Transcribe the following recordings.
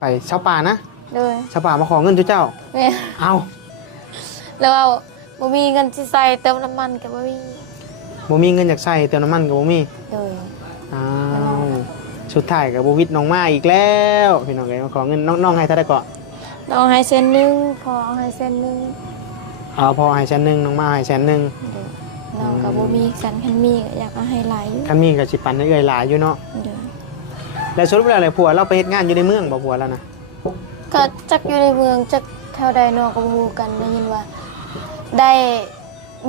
ไปชาวป่านะเลยชาวป่ามาขอเงินเจ้าแม่เอาแล้วเอาบ่มีเงินสิใส่เติมน้ำมันก็บ่มีบ่มีเงินอยากใส่เติมน้ำมันก็บ่มีเลยอ้าวสุดท้ายกับบ่วิทย์น้องมาอีกแล้วพี่น้องเอ้ยมาขอเงินน้องให้เท่าใดก่อนน้องให้เส้นหนึงพอให้เส้นหนึงพอให้แสนนึงน้องมาให้แสนนึงน้องก็บ่มีสันคันมีก็อยากเอาให้หลายอยู่คันมีก็สิปันให้เอื้อยหลายอยู่เนาะเด้อแล้วสรุปแล้วอะไรผัวเราไปเฮ็ดงานอยู่ในเมืองบ่ผัวแล้วนะก็จักอยู่ในเมืองจักแถวใดน้องก็บ่ฮู้กันได้ยินว่าได้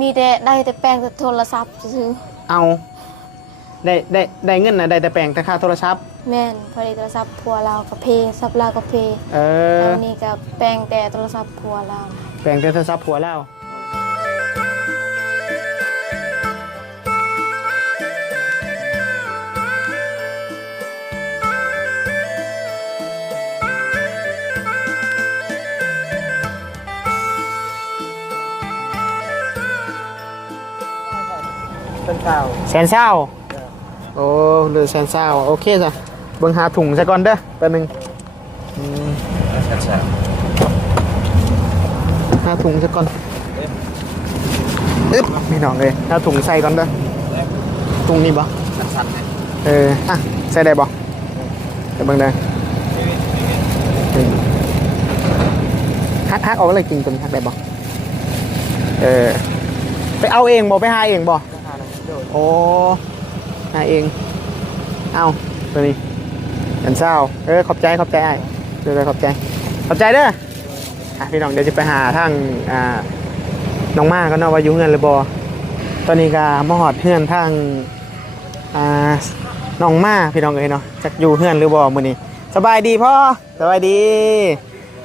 มีแต่ได้แต่แปลงแต่โทรศัพท์ซื่อเอาได้เงินน่ะได้แต่แปลงแต่ค่าโทรศัพท์แม่นพอได้โทรศัพท์ผัวเราก็เพย์ซับเราก็เพย์แล้วนี้ก็แปลงแต่โทรศัพท์ผัวเราแปลงแต่โทรศัพท์ผัวเราแสนเศร้าโอ้เหลือแสนเศร้าโอเคจ้ะเบิ่งหาถุงซะก่อนเด้อแป๊บนึงหาถุงซะก่อนอึ๊บพี่น้องเลยหาถุงใส่ก่อนเด้อถุงนี่บ่ใส่ได้บ่เดี๋ยวเบิ่งเด้อฮักออกเลยจริงตัวนี้ฮักได้บ่ไปเอาเองบ่ไปหาเองบ่โอ้หาเองเอาตัวนี้อันเศร้าขอบใจไอ้เดี๋ยวขอบใจเด้อพี่น้องเดี๋ยวจะไปหาทางน้องมาก็น่าว่าอยู่เงินเลยบ่ตอนนี้ก็มาหอดเฮือนทางน้องมาพี่น้องเอ้ยเนาะจักอยู่เฮือนหรือบ่มื้อนี้สบายดีพ่อสบายดี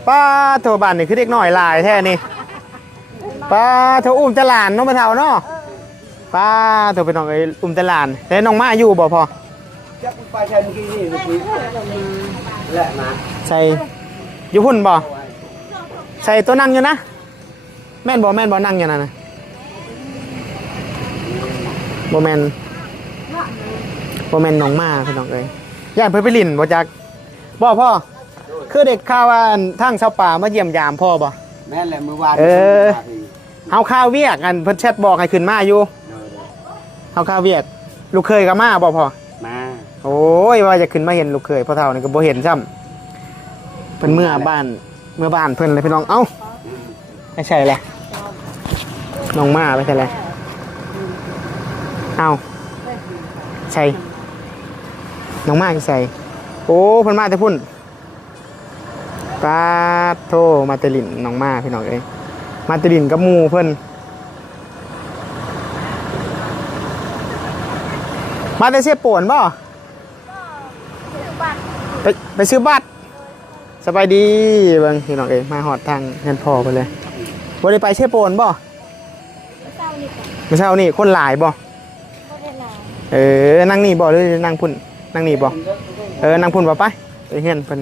ป้าโทรบ้านนี่คือเด็กน้อยหลายแท้นี่ป้าโทรอุ้มตะหลานน้องไปเฒ่าเนาะป้าโทรไปน้องเอ้ยอุ้มตะหลานแล้วน้องมาอยู่บ่พ่อจักไปใช่เมื่อกี้นี่แหละมาใส่อยู่หุ่นบ่ใส่ตัวนั่งอยู่นะแม่นบ่นั่งอยู่นั่นนะบ่แม่นน้องมาพี่น้องเอ้ยย่านเพิ่นไปลิ้นบ่จักบ่พ่อคือเด็กข่าวว่าทางชาวป่ามาเยี่ยมยามพ่อบ่แม่นแหละมื้อวานเฮาข่าวเวียกกันเพิ่นแชทบอกให้ขึ้นมาอยู่เฮาข่าวเวียกลูกเคยก็มาบ่พ่อมาโอ้ยว่าจะขึ้นมาเห็นลูกเคยพ่อเฒ่านี่ก็บ่เห็นซ้ำเพิ่นเมื่อบ้านเพิ่นเลยพี่น้องเอ้าไม่ใช่แหละน้องมาไม่ใช่แหละเอ้าใช่น้องมาใส่โอ้เพิ่นมาแต่พุ่นปาโทมาเตลินน้องมาพี่น้องเอ้ยมาเตลินกับหมู่เพิ่นมาแต่เสียป่วนบ่ไปซื้อบัตรสบายดีเบิ่งพี่น้องเอ้ยมาหอดทางเงินพอไปเลยบ่ได้ไปเชฟโปนบ่ไม่เช้านี่คนหลายบ่นั่งนี่บ่หรือนั่งพุ่นนั่งนี่บ่นั่งพุ่นบ่ไปเฮียนเพิ่น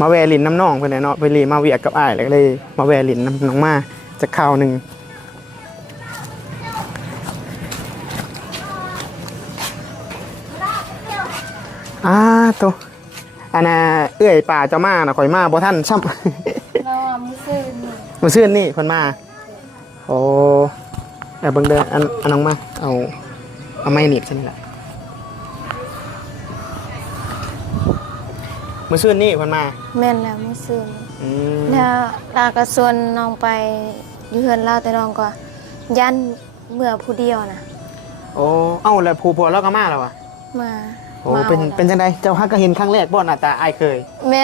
มาแวลินน้ำน้องเพิ่นเนาะไปรีมาเวียกกับอ้ายแล้วก็เลยมาแวลินน้ำน้องมาจะข้าวนึงตัวอันน่ะเอื้อยป่าเจ้ามาน่ะข่อยมาบ่ทันซ้ำเรามื้อซื่นนี่เพิ่นมาโอ้เบิ่งเด้ออันน้องมาเอาไม้หนีบใช่มั้ยล่ะมื้อซื่นนี่เพิ่นมาแม่นแล้วมื้อซื่นแล้วลาก็ชวนน้องไปอยู่เฮือนเราแต่น้องก็ยันเมื่อผู้เดียวน่ะโอ้แล้วผู้ผัวเราก็มาแล้วอ่ะมาโอ้เป็นจังไดเจ้าฮักก็เห็นครั้งแรกบ่น่ะตาอ้ายเคยแม่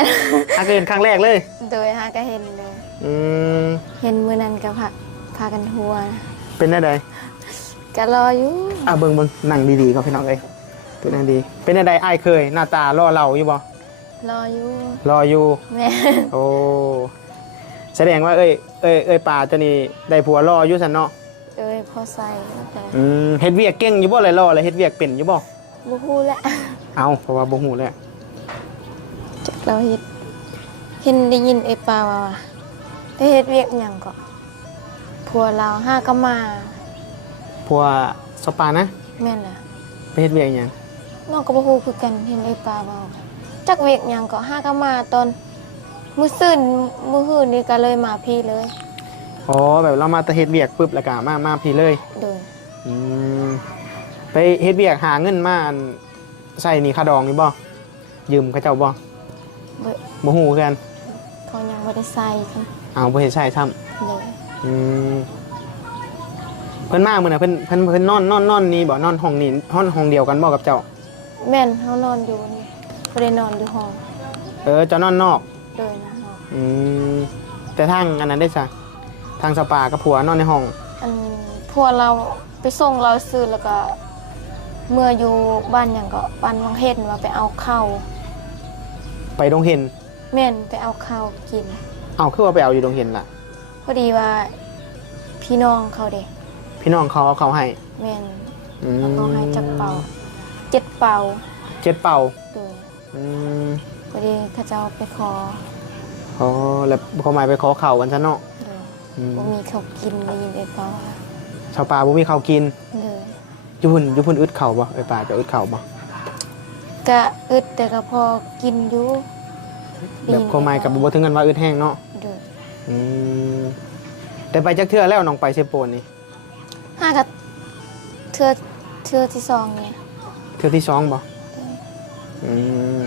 ฮักก็เห็นครั้งแรกเลยโดยฮักก็เห็นเลยเห็นมื้อนั้นก็พากันทัวร์เป็นได้ใดก็รออยู่เบิ่งนั่งดีๆก็พี่น้องเอ้ยเป็นนั่งดีเป็นได้ใดอ้ายเคยหน้าตารอเราอยู่บ่รออยู่แม่โอ้แสดงว่าเอ้ยป่าตัวนี้ได้ผัวรออยู่ซั่นเนาะพอใส่เฮ็ดเวียกเก่งอยู่บ่เลยรอเลยเฮ็ดเวียกเป็นอยู่บ่บ่ฮู้แหละเพราะว่าบ่ฮู้แล้วเราเห็นได้ยินไอ้ป่าว่าได้เฮ็ดเวียกหยังก็ผัวเราห้าก็มาผัวสปานะแม่นล่ะไปเฮ็ดเวียกหยัง น้องก็บ่ฮู้คือกันเห็นไอ้ปลาเว้าจักเวกหยังก็หาก็มาตอนมื้อซื่นมื้อหื้อนี่ก็เลยมาพี่เลย อ๋อแบบเรามาแตะเฮ็ดเวียกปุ๊บแล้วก็มาพี่เลย โดย อืมไปเฮ็ดเวียกหาเงินมาใส่หนี่ค่าดองนี่บ่ยืมเขาเจ้าบ่ บ่ บ่ฮู้คือกัน เขายังบ่ได้ใส่กัน เอาบ่เฮ็ดใช้ซ้ำ โดย อืมเพิ่นมามื้อน่ะเพิ่นนอนนี่บ่นอนห้องนี่ห้องเดียวกันบ่กับเจ้า แม่นเฮานอนอยู่นี่บ่ได้นอนอยู่ห้อง เจ้านอนนอก โดยนะห้อง อืมแต่ทางอันนั้นได้ซะทางสปากับผัวนอนในห้อง อันพวกเราไปส่งเราซื้อแล้วก็เมื่ออยู่บ้านหยังก็บ้านวังเฮ็ดว่าไปเอาข้าว ไปดงเห็น แม่นไปเอาข้าวกิน เอาคือว่าไปเอาอยู่ดงเห็นล่ะ พอดีว่าพี่น้องเขาเด้ พี่น้องเขาเอาเขาให้ แม่น อืม แล้วก็ให้จักเป่า7เป่า เจ็ดเป่า โดย อืม พอดีเขาเจ้าไปขอ อ๋อแล้วเขาหมายไปขอเข่าวันซะเนาะ โดย อืม บ่มีข้าวกินได้ยินไอ้เป่า ชาวป่าบ่มีข้าวกิน เลย อยู่พุ่นอึดเข่าบ่ป่าจะอึดเข่าบ่ ก็อึดแต่ก็พอกินอยู่ แบบเขาหมายกับบ่ถึงกันว่าอึดแห้งเนาะ โดย อืมแต่ไปจักเทื่อแล้วน้องไปเซโปนนี่ ห้ากับเทือที่2เนี่ย เทื่อที่สองบ่อืม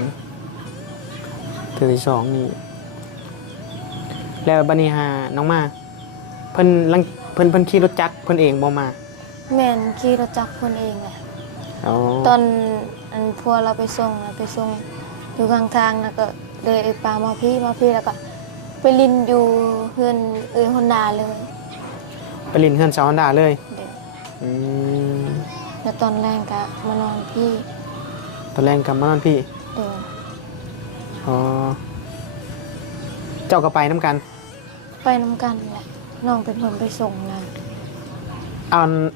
เทื่อที่สองนี่แล้วบัดนี้หาน้องมาเพิ่นขี่รถจักรเพิ่นเองบ่มา แม่นขี่รถจักรคนเองแหละ อ๋อ ตอนอันพวกเราไปส่งอยู่ข้างทางแล้วก็เลยไอ้ปลามาพี่แล้วก็ไปลินอยู่เพื่อนฮอนดาเลย ไปลินเฮือนสาวฮอนด้าเลย เด็ก อืม แล้วตอนแรกก็มานอนพี่ ตอนแรกกลับมานอนพี่ เดิน อ๋อเจ้าก็ไปน้ำกัน ไปน้ำกันแหละน้องเป็นคนไปส่งนะ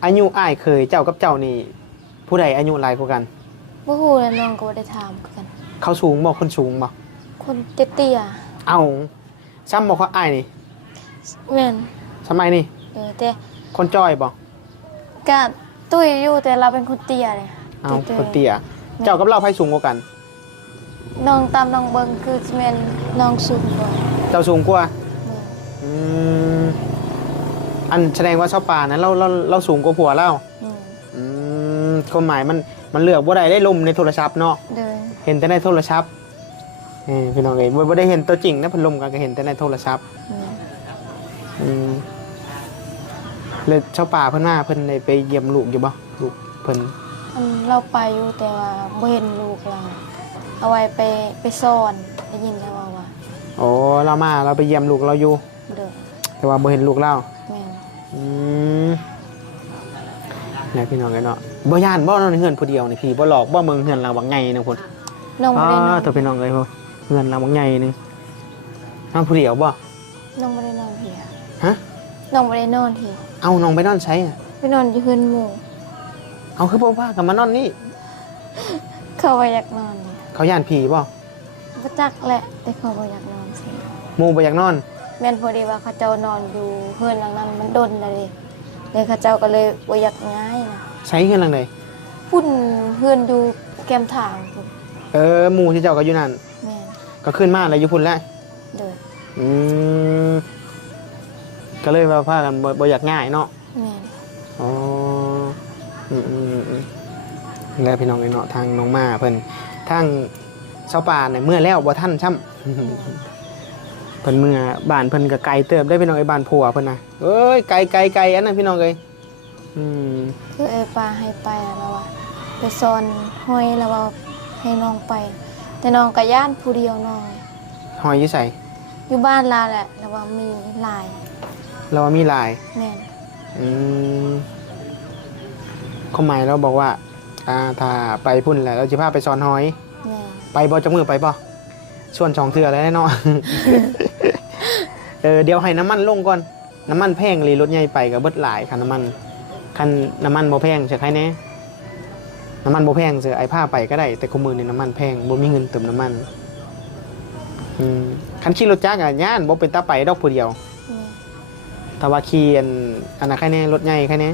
อายุอ้ายเคยเจ้ากับเจ้านี่ ผู้ใดอายุหลายกว่ากัน บ่ฮู้แล้วน้องก็บ่ได้ถามกัน เขาสูงบ่คนสูงบ่ คนเตี้ย เอาซ้ำบ่เขาอ้ายนี่ ๆแม่น สมัยนี่ แต่ คนจ้อยบ่ ก็ตุ้ยอยู่แต่เราเป็นคนเตี้ยเลย เอาคนเตี้ยเจ้ากับเราไผสูงกว่ากัน น้องตามน้องเบิ่งคือสิแม่นน้องสูงกว่า เจ้าสูงกว่า แม่น อืมอันแสดงว่าชาวป่านั้นเราสูงกว่าผัวเรา อืม อืมความหมายมันเลือกบ่ได้ลมในโทรศัพท์เนาะ เดิน เห็นแต่ในโทรศัพท์พี่น้องเอ้ยบ่ได้เห็นตัวจริงนะพัดลมกันก็เห็นแต่ในโทรศัพท์ แม่น อืมเลยชาวป่าเพิ่นมาเพิ่นได้ไปเยี่ยมลูกอยู่บ่ลูกเพิ่น อันเราไปอยู่แต่ว่าบ่เห็นลูกเราเอาไว้ไปซ่อนได้ยินแล้วว่า โอ้เราไปเยี่ยมลูกเราอยู่ เดิน แต่ว่าบ่เห็นลูกเรา แม่น อืมเนี่ยพี่น้องเอ้ยเนาะบ่ย่านบ่นอนเฮือนผู้เดียวนี่พี่บ่หลอกบ่เมืองเฮือนเราบักใหญ่นึงพุ่น น้องบ่ได้นอน ตัวพี่น้องเอ้ยพุ่นเฮือนเราบักใหญ่นึงนอนผู้เดียวบ่ น้องบ่ได้นอนเหีย ฮะ น้องบ่ได้นอนเหีย เอาน้องไปนอนไสอะ ไปนอนอยู่เฮือนหมู่ เอาคือบ่ว่ากันมานอนนี่ เขาบ่อยากนอนเนี่ย เขาย่านผีบ่ บ่จักแหละแต่เขาบ่อยากนอนสิ หมู่บ่อยากนอน แม่นพอดีว่าเขาเจ้านอนอยู่เฮือนหลังนั้นมันดนน่ะดิเลยเขาเจ้าก็เลยบ่อยากย้ายนะ ใช้เฮือนหลังใด พุ่นเฮือนอยู่แก้มทางพุ่น หมู่ที่เจ้าก็อยู่นั่น แม่น ก็ขึ้นมาแล้วอยู่พุ่นแล้ว เด้อ อืมก็เลยว่าพากันบ่อยากง่ายเนาะ แม่น อ๋อแล้วพี่น้องไอ้เนาะทางน้องมาเพิ่นทางชาวป่าเนี่ยเมื่อแล้วบ่ทันช้ำ เพิ่นเมื่อบ้านเพิ่นก็ไกลเติบได้พี่น้องไอ้บ้านผัวเพิ่นน่ะเอ้ยไกลอันนั้นพี่น้องเอ้ยอืม คือไอ้ปลาให้ไปแล้วว่าไปซ่อนห้อยแล้วว่าให้น้องไป แต่น้องก็ย่านผู้เดียวน้อง หอยอยู่ไส อยู่บ้านลาแหละแล้วว่ามีหลาย เราว่ามีหลาย แม่น อืมความหมายเราบอกว่าถ้าไปพุ่นแหละเราจะพาไปสอนหอย แม่น ไปบ่จักมือไปบ่ส่วน2เทื่อแล้วเนาะ เดี๋ยวให้น้ำมันลงก่อนน้ำมันแพงเลยรถใหญ่ไปก็เบิดหลายคันน้ำมันบ่แพงเสียใครแน่น้ำมันบ่แพงเสียไอ้ผ้าไปก็ได้แต่คุมื้อนี้น้ำมันแพงบ่มีเงินเติมน้ำมันคันขี่รถจักรย่านบ่เป็นตาไปดอกผู้เดียว แม่น ถ้าว่าขี่อันนั้นใครแน่รถใหญ่ใครแน่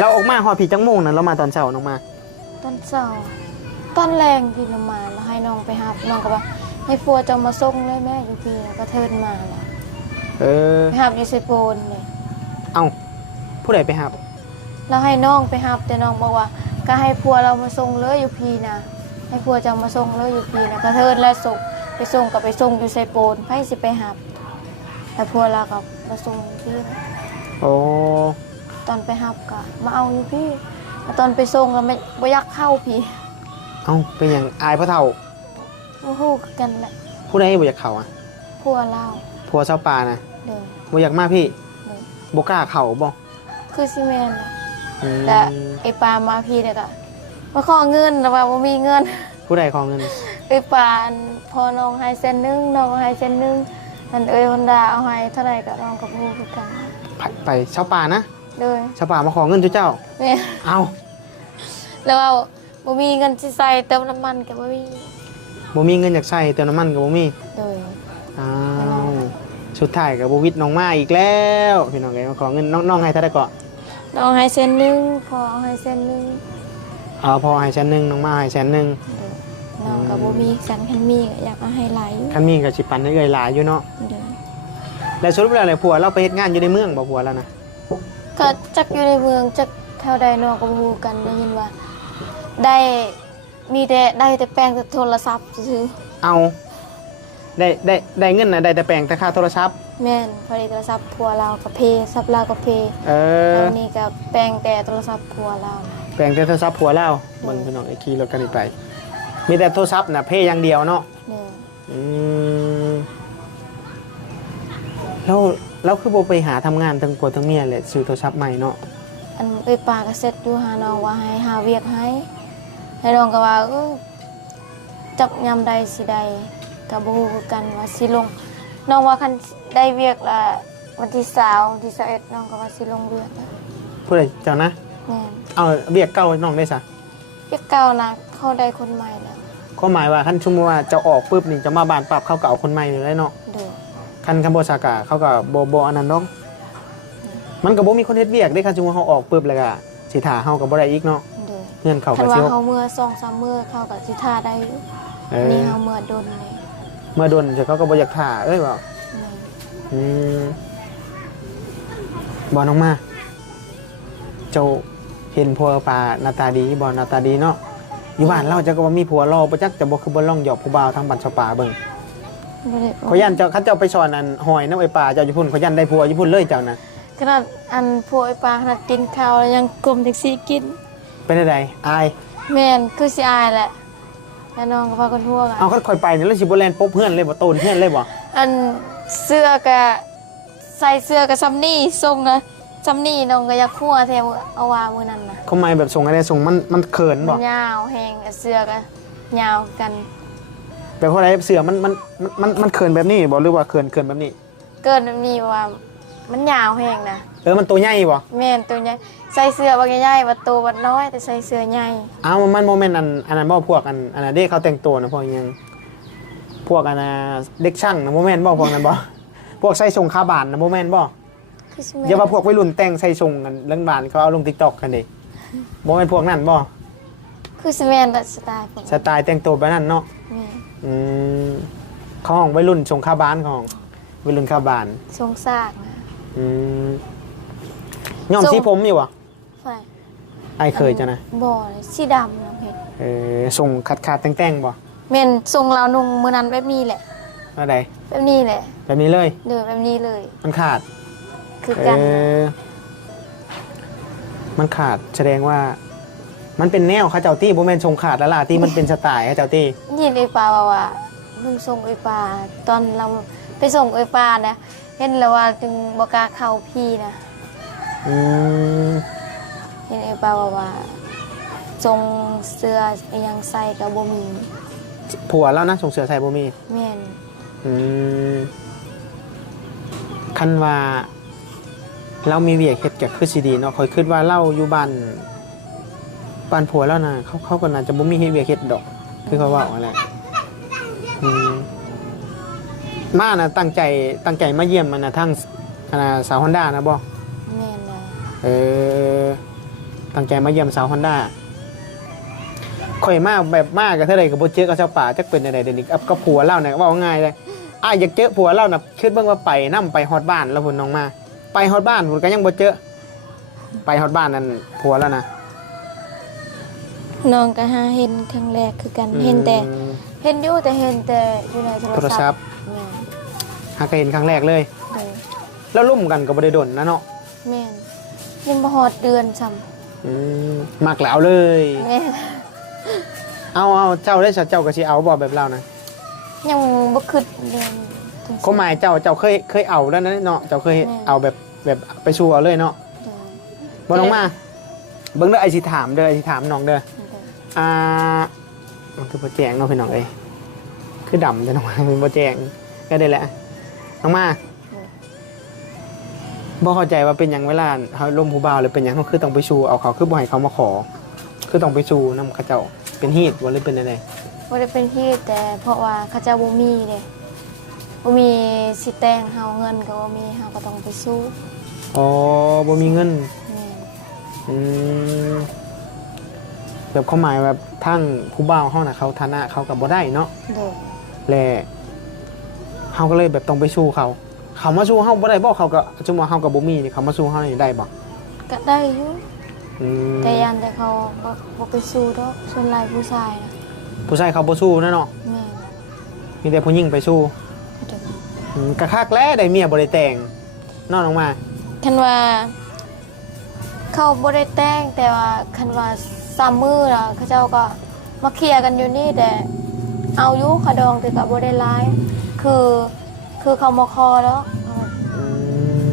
เราออกมาฮอดพี่จังโมงนั้นเรามาตอนเช้าน้องมา ตอนเช้าตอนแรงพี่นมาแล้วให้น้องไปหับน้องก็ว่าให้พัวจะมาส่งเลยแม่อยู่พี่ก็เทินมาแล้ว เออ ไปหับอยู่ไซโปนเลย เอ้าผู้ใดไปหับ แล้วให้น้องไปหับแต่น้องบอกว่าก็ให้พัวเรามาส่งเลยอยู่พี่นะให้พัวจะมาส่งเลยอยู่พี่นะก็เทินแล้วส่งไปส่งกับไปส่งอยู่ไซโปนไพ่สิไปหับแต่พัวเรากับมาส่งพี่ โอ้ ตอนไปหับก็มาเอาอยู่พี่ตอนไปส่งก็ไม่บ่อยากเข้าพี่ เอ้าเป็นหยังอายพ่อเฒ่า โอ้โหกันแหละ ผู้ใดบ่อยากเข้าอ่ะ พัวเรา ผัวชาวป่าน่ะ เดิน บ่อยากมาพี่ เดิน บ่กล้าเข้าบ่ คือซีเมนต์ อืม แต่ไอปลามาพี่เนี่ยก็มาขอเงินแต่ว่าบ่มีเงิน ผู้ใดของเงิน ไอปลาอันพอน้องให้เส้นหนึงน้องให้เส้นหนึงอันเอ้ยฮอนดาเอาให้เท่าไหร่ก็น้องกับผู้คือกัน ไปชาวป่านะ เลย ชาวป่ามาขอเงินเจ้า แม่ เอ้า แล้วว่าบ่มีเงินสิใส่เติมน้ำมันก็บ่มี บ่มีเงินอยากใช้เติมน้ำมันก็บ่มี เลย อ้าวสุดท้ายก็บ่วิทย์น้องมาอีกแล้วพี่น้องเอ้ยมาขอเงินน้องให้เท่าใดก็ น้องให้เส้นหนึงพอให้เส้นหนึง พอให้แสนนึงน้องมาให้แสนนึง เลยน้องก็บ่มีสันคันมีก็อยากเอาให้หลายอยู่ คันมีก็สิปันให้เอ้ยหลายอยู่เนาะ เด้อ แล้วสรุปแล้วอะไรผัวเราไปเฮ็ดงานอยู่ในเมืองบ่ผัวแล้วนะ ก็จักอยู่ในเมืองจักแถวใดน้องก็บ่ฮู้กันได้ยินว่า ได้มีแต่ได้แต่แปลงแต่โทรศัพท์ซื่อ เอาได้เงินน่ะได้แต่แปลงแต่ค่าโทรศัพท์ แม่นพอดีโทรศัพท์พัวเรากับเพซับลาวกับเพ เออ แล้วนี่ก็แปลงแต่โทรศัพท์พัวเรา แปลงแต่โทรศัพท์ผัวเราเบิ่งพี่น้องไอ้ขี่รถกันนี่ไป มีแต่โทรศัพท์น่ะเพย์อย่างเดียวเนาะ เนี่ย อืมแล้วคือบ่ไปหาทำงานทั้งผัวทั้งเมียแหละซื้อโทรศัพท์ใหม่เนาะ อันไปปาก็เสร็จอยู่หาน้องว่าให้หาเวียกให้น้องก็ว่าจับยามใดสิใดก็บ่ฮู้คือกันว่าสิลงน้องว่าคันได้เวียกละวันที่20วันที่21น้องก็ว่าสิลงเวียกแล้ว ผู้ใดเจ้านะ แม่น เอาเบียกเก่าน้องได้ซะ เวียกเก่านะเขาได้คนใหม่แล้ว ก็หมายว่าคันชุมว่าจะออกปุ๊บนี่จะมาบ้านปรับเขาก็เอาคนใหม่เลยเนาะ เด้อ คันคัมโบซากะเขาก็บ่อันนั้นเนาะมันก็บ่มีคนเฮ็ดเวียกได้คันชุมว่าเขาออกปุ๊บแล้วก็สิท่าเฮาก็บ่ได้อีกเนาะ เด้อ เงื่อนเขา คั ก็ น สิ ว่าเขาเมื่อ2-3มื้อเขาก็สิท่าได้อยู่ เอ อัน อ นี้เขาเมื่อดนเลย เมื่อโดนเขาก็บ่อยากท่าเอ้ยว่า แม่น อืมบ่น้องมาเจ้าเห็นผัวปลาหน้าตาดีบ่หน้าตาดีเนาะอยู่บ้านเราจะก็บ่มีผัวรอบ่จักจะบ่คือบ่ล่องหยอกผู้บ่าวทางบ้านชาวป่าเบิ่ง บ่ได้ ขอยยันเจ้าคันเจ้าไปสอนอันหอยน้ำไอ้ป่าเจ้าอยู่พุ่นขอยยันได้ผัวอยู่พุ่นเลยเจ้านะ ขนาดอันพวกไอ้ปลาขนาดกินข้าวแล้วยังกลมแท็กซี่กิน เป็นไดอาย แม่นคือสิอายแหละแล้วน้องก็พากันทั่วกัน เอาคันข่อยไปนี่แล้วสิบ่แล่นปบเฮือนเลยบ่โตนเฮือนเลยบ่ อันเสื้อก็ใส่เสื้อก็ซ้ำนี่ทรงก็ซ้ำนี่น้องก็อยากคั่วแทนเอาว่ามื้อนั้นน่ะ เขาไม่แบบส่งอะไรส่งมันเขินบ่ มันยาวแฮงกับเสื้อก็ยาวกัน แบบว่าอะไรเสือมันเขินแบบนี้บ่หรือว่าเขินแบบนี้ เกินแบบนี้ว่ามันยาวแฮงนะ มันตัวใหญ่บ่ แม่นตัวใหญ่ใส่เสื้อบางใหญ่ๆว่าตัวบัดน้อยแต่ใส่เสื้อใหญ่ อ้าวมันโมเมนต์อันนั้นบ่พวกอันนั้นเด็กเขาแต่งตัวนะพวกอิหยังพวกอันน่ะเด็กช่างนะโมเมนต์บ่พวกนั้นบ่พวกใส่ทรงคาบานนะโมเมนต์บ่ คือสิ อย่าว่าพวกวัยรุ่นแต่งใส่ทรงกันเรื่องบานเขาเอาลง TikTok กันดิบ่แม่นพวกนั้นบ่ คือสิแม่นแต่สไตล์ผม สไตล์แต่งตัวแบบนั้นเนาะ แม่น อืมเขาห้องวัยรุ่นทรงคาบานของวัยรุ่นคาบาน ทรงซากนะ อืมย้อมสีผมอยู่บ่ ไฟ ไอ้เคยจ้ะนะ บ่เลยสีดำน้องเห็ด ส่งขาดแต่งบ่ แม่นทรงเรานุ่งมื้อนั้นแบบนี้แหละ อะไร แบบนี้แหละ แบบนี้เลย เดินแบบนี้เลย มันขาด คือกัน มันขาดแสดงว่า มันเป็นแนวเขาเจ้าตี้บ่แม่นทรงขาดแล้วล่ะที่มันเป็นสไตล์เขาเจ้าตี้ ยินไอ้ปลาว่าลุงส่งไอ้ปลาตอนเราไปส่งไอ้ปลานะเห็นแล้วว่าจึงบ่กล้าเข้าพี่นะ อืม เห็นไอ้ปลาว่าทรงเสื้ออิหยังใส่ก็บ่มี ผัวแล้วนะส่งเสือใส่บ่มี แม่น อืมคันว่า เรามีเวียกเฮ็ดก็คือสิดีเนาะค่อยคิดว่าเราอยู่บ้านผัวแล้วนะเขาก็น่าจะบ่มีเฮ็ดเวียกเฮ็ดดอก คือเขาเว้านั่นแหละอืมมานะตั้งใจมาเยี่ยมมันนะทั้งสาว Honda นะบ่ แม่นเลย ตั้งใจมาเยี่ยมสาว Honda ข่อยมาแบบมากกับเท่าใดก็บ่เจอกับชาวป่าจักเป็นจังได๋เดี๋ยวนี้กับผัวเล่าเนี่ยเว้าง่ายเลยอยากเจอผัวเล่าน่ะคิดเบิ่งว่าไปนำไปฮอดบ้านแล้วพุ่นน้องมาไปฮอดบ้านพุ่นก็ยังบ่เจอไปฮอดบ้านนั่นผัวแล้วนะ น้องก็หาเห็นครั้งแรกคือกันเห็นแต่เห็นอยู่แต่เห็นแต่อยู่ในโท โท ร ร ศั ศั พ พ ท์ ท์ แม่น หาก็เห็นครั้งแรกเลย โดย แล้วร่วมกันก็บ่ได้ดนนะเนาะ แม่นยังบ่ฮอดเดือนซ้ มักแล้วเลย ำแม่น เอาเจ้าได้เจ้าก็สิเอาบ่แบบเรานะ ยังบ่คิดเดือนถึง ก็หมายเจ้าเคยเอาแล้วนะเนาะเจ้าเคยเอาแบบไปชูเอาเลยเนาะ โดย บ่ลงมาเบิ่งเด้อไอ้สิถามเด้อไอ้สิถามน้องเด้อ โดย มันคือบ่แจ้งเนาะพี่น้องเอ้ยคือดำแต่น้องมามันบ่แจ้งก็ได้แหละน้องมาบ่เข้าใจว่าเป็นหยังเวลาเฮาล้มผู้บ่าวหรือเป็นหยังเขาคือต้องไปชูเอาเขาคือบ่ให้เขามาขอ คือต้องไปชูนำเขาเจ้าเป็นฮีตบ่หรือเป็นอะไร บ่ได้เป็นที่แต่เพราะว่าเขาเจ้าบ่มีเด้บ่มีสิแต่งเฮาเงินก็บ่มีเฮาก็ต้องไปสู้ อ๋อบ่มีเงิน แม่น อืมแบบเขาหมายแบบทั้งผู้บ่าวเฮาน่ะเขาฐานะเขาก็บ่ได้เนาะ โดย และเฮาก็เลยแบบต้องไปสู้เขา เขามาสู้เฮาบ่ได้บ่เขาก็จุ่มว่าเฮาก็บ่มีนี่เขามาสู้เฮานี่ได้บ่ ก็ได้อยู่ อืม แต่ยันแต่เขาบ่ไปสู้ดอกส่วนหลายผู้ชายนะ ผู้ชายเขาบ่สู้นะเนาะ แม่ มีแต่ผู้หญิงไปสู้ โดย กะคักแลได้เมียบ่ได้แต่งนอนออกมา คันว่าเขาบ่ได้แต่งแต่ว่าคันว่า3มื้อน่ะเขาเจ้าก็มาเคลียร์กันอยู่นี่แต่เอาอยู่เขาดองแต่ก็บ่ได้หลายคือเขามาคอแล้ว อืม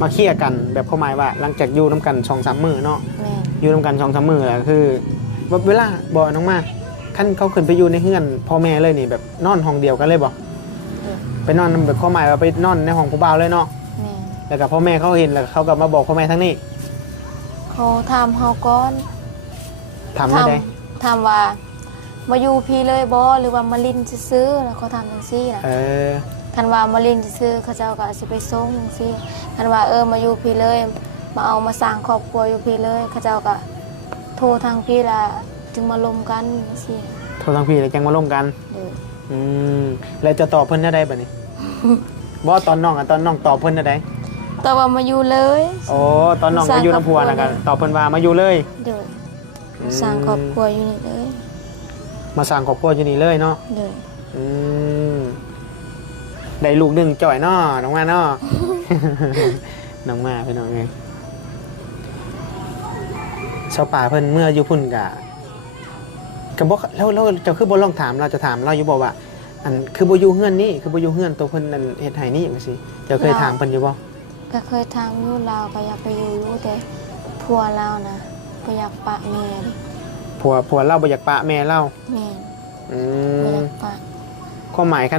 มาเคลียร์กันแบบเขาหมายว่า หลังจากอยู่นํกัน 2-3 มื้อเนาะ แม่ อยู่นํกัน 2-3 มื้อแล้วคือเวลาบ่น้องมาคันเขาขึ้นไปอยู่ในเฮือนพ่อแม่เลยนี่แบบนอนห้องเดียวกันเลยบ่ไปนอนแบบเขาหมายว่าไปนอนในห้องผู้บ่าวเลยเนาะ แม่ แล้วก็พ่อแม่เขาเห็นแล้วเขาก็มาบอกพ่อแม่ทั้งนี้ เขาถามเฮาก่อน ถามได้ได ถามว่ามาอยู่พี่เลยบ่หรือว่ามาลินซื้อๆแล้วเขาถามจังซี่น่ะ เออ คันว่ามาลินซื้อเขาเจ้าก็สิไปส่งจังซี่คันว่ามาอยู่พี่เลย มาเอามาสร้างครอบครัวอยู่พี่เลยเขาเจ้าก็โทรทางพี่ละจึงมาลมกันจังซี่ โทรทางพี่แล้วจังมาร่วมกัน เด้อ อืมแล้วจะตอบเพิ่นได้บัดนี้ บ่ตอนน้องตอนน้องตอบเพิ่นได้ แต่ว่ามาอยู่เลย โอ้ตอนน้องมาอยู่น้ำพัวนะกันตอบเพิ่นว่ามาอยู่เลย เด้อสร้างครอบครัวอยู่นี่เลย มาสร้างครอบครัวอยู่นี่เลยเนาะ เด้อ อืมได้ลูกหนึงจ่อยเนาะน้องมาเนาะ น้องมาพี่น้องเอ้ยชาวป่าเพิ่นเมื่ออยู่พุ่นก็บ่แล้วเจ้าคือบ่ลองถามเราจะถามเราอยู่บ่ว่าอันคือบ่อยู่เฮือนนี่คือบ่อยู่เฮือนตัวเพิ่นนั่นเฮ็ดให้นี่จังซี่เจ้าเคยถามเพิ่นอยู่บ่ ก็เคยถามอยู่ลาวก็อยากไปอยู่แต่ผัวลาวนะบ่อยากปะแม่ดิ ผัวเราบ่อยากปะแม่เรา แม่น อื บ่อ ม ยากปะ ความหมายคั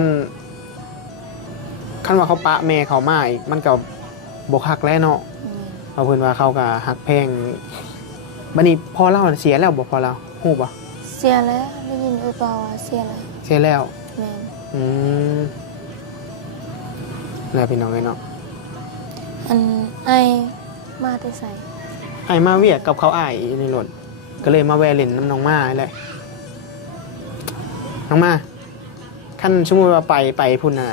นว่าเขาปะแม่เขามาอีกมันก็บ่คักแล้วเนาะ แม่น เอาเพิ่นว่าเขาก็ฮักแพงบัดนี้พอเราเสียแล้วบ่พอเราฮู้บ่ เสียแล้วได้ยินเปล่าว่าเสียแล้ว เสียแล้ว แม่น อืมแล้วพี่น้องเอ้ยเนาะ อันไอมาแต่ใส่ ไอ้มาเวียกกับเขาอ้ายในรถก็เลยมาแวะเล่นน้ำน้องมาแหละน้องมาคันสมมุติว่าไปพุ่นน่ะ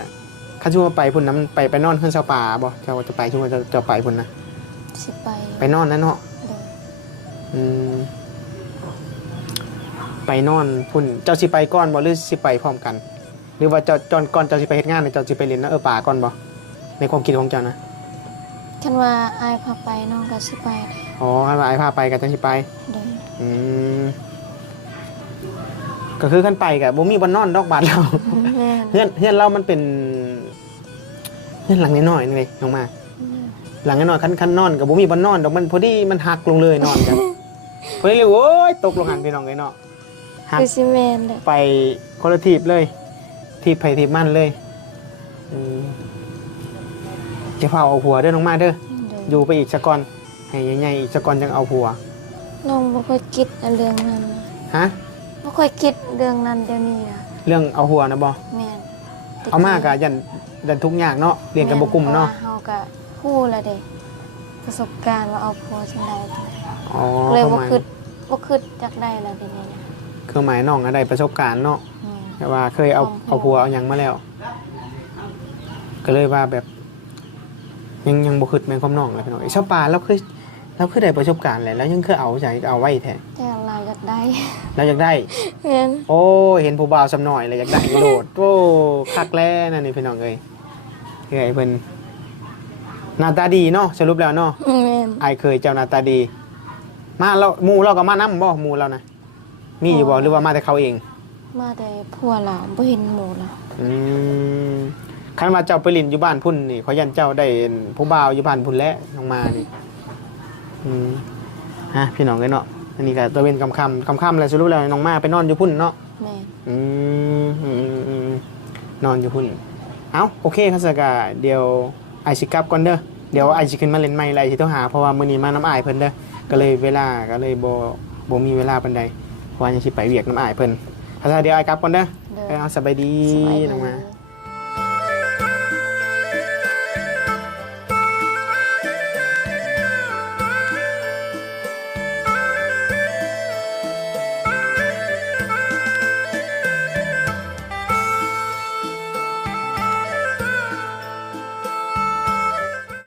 คันสมมุติว่าไปพุ่นน้ำไปนอนขึ้นเสาป่าบ่เจ้าจะไปสมมุติว่าจะไปพุ่นน่ะ สิไป ไปนอนนะเนาะ เด้อ อืมไปนอนพุ่นเจ้าสิไปก่อนบ่หรือสิไปพร้อมกัน หรือว่าเจ้าก่อนเจ้าสิไปเฮ็ดงานเนี่ยเจ้าสิไปเล่นนะป่าก่อนบ่ในความคิดของเจ้านะ คันว่าไอพาไปน้องก็สิไปเด้ อ๋อคันว่าไอ้พาไปก็จังสิไป เด้อ อืมก็คือคันไปก็บ่มีบ่นอนดอกบาดเรา แม่น เฮือนเรามันเป็นเฮือนหลังน้อยๆนี่เลยน้องมาหลังน้อยๆคันนอนก็บ่มีบ่นอนดอกมันพอดีมันหักลงเลยนอนกัน พอดีเลยโอ้ยตกลงหันพี่น้องเลยเนาะหัก คือสิแม่นเด้อ ไปคนละทีบเลยทีบไผทีบมันเลยอืมจะพาเอาผัวเด้อน้องมาเด้อ เด้อ อยู่ไปอีกสักก่อนให้ใหญ่ๆอีกสักก่อนจังเอาผัว น้องบ่ค่อยคิดเรื่องนั้นนะ ฮะ บ่ค่อยคิดเรื่องนั้นเดี๋ยวนี้นะ เรื่องเอาผัวนะบ่ แม่น เอามากะยันทุกอย่างเนาะเรียนกันบ่กลุ่มเนาะ แม่พรว่เฮาก็ฮู้แล้วเด้ประสบการณ์ว่าเอาผัวจังได๋ อ๋อ เลย ประ บ่ มาณ คิดจักได้แล้วเดี๋ยวนี้นะ คือหมายน้องก็ได้ประสบการณ์เนาะ แม่น แต่ว่าเคยเอาผัวเอาหยังมาแล้ว ก็เลยว่าแบบยังบ่คิดแม่นความน้องเลยพี่น้องไอ้ชาวป่าเราคือได้ประสบการณ์แหละแล้วยังคือเอาใจเอาไว้แท้ แต่เราอยากได้ แล้วอยากได้ แม่น โอ้เห็นผู้บ่าวสำหน่อยเลยอยากได้โลดโอ้คักแล้นั่นนี่พี่น้องเอ้ยเฮ้ยเพิ่นหน้าตาดีเนาะสรุปแล้วเนาะ แม่น ไอายเคยเจ้าหน้าตาดี มาเราหมู่เราก็มานํบ่หมู่เรานะมีอยู่บ่หรือว่ามาแต่เขาเอง มาแต่ผัวเราบ่เห็นหมู่เรา คันว่าเจ้าไปลินอยู่บ้านพุ่นนี่เขายันเจ้าได้ผู้บ่าวอยู่บ้านพุ่นแล้วลงมานี่ฮะพี่น้องเอ้ยเนาะอันนี้ก็ตัวเป็นคำแล้วสรุปแล้วน้องมาไปนอนอยู่พุ่นเนาะ แม่น นอนอยู่พุ่นเอ้าโอเคครับสกาเดี๋ยวไอซิกลับก่อนเด้อเดี๋ยวไอซิขึ้นมาเล่นใหม่ไรสิต้องหาเพราะว่ามื้อนี้มาน้ำอายเพิ่นเด้อก็เลยเวลาก็เลยบ่มีเวลาปานใดเพราะว่ายังสิไปเวียกน้ำอายเพิ่นถ้าเดี๋ยวไอกลับก่อนเด้อ เด้อ เอาสบายดี สบาย น้องมา ดี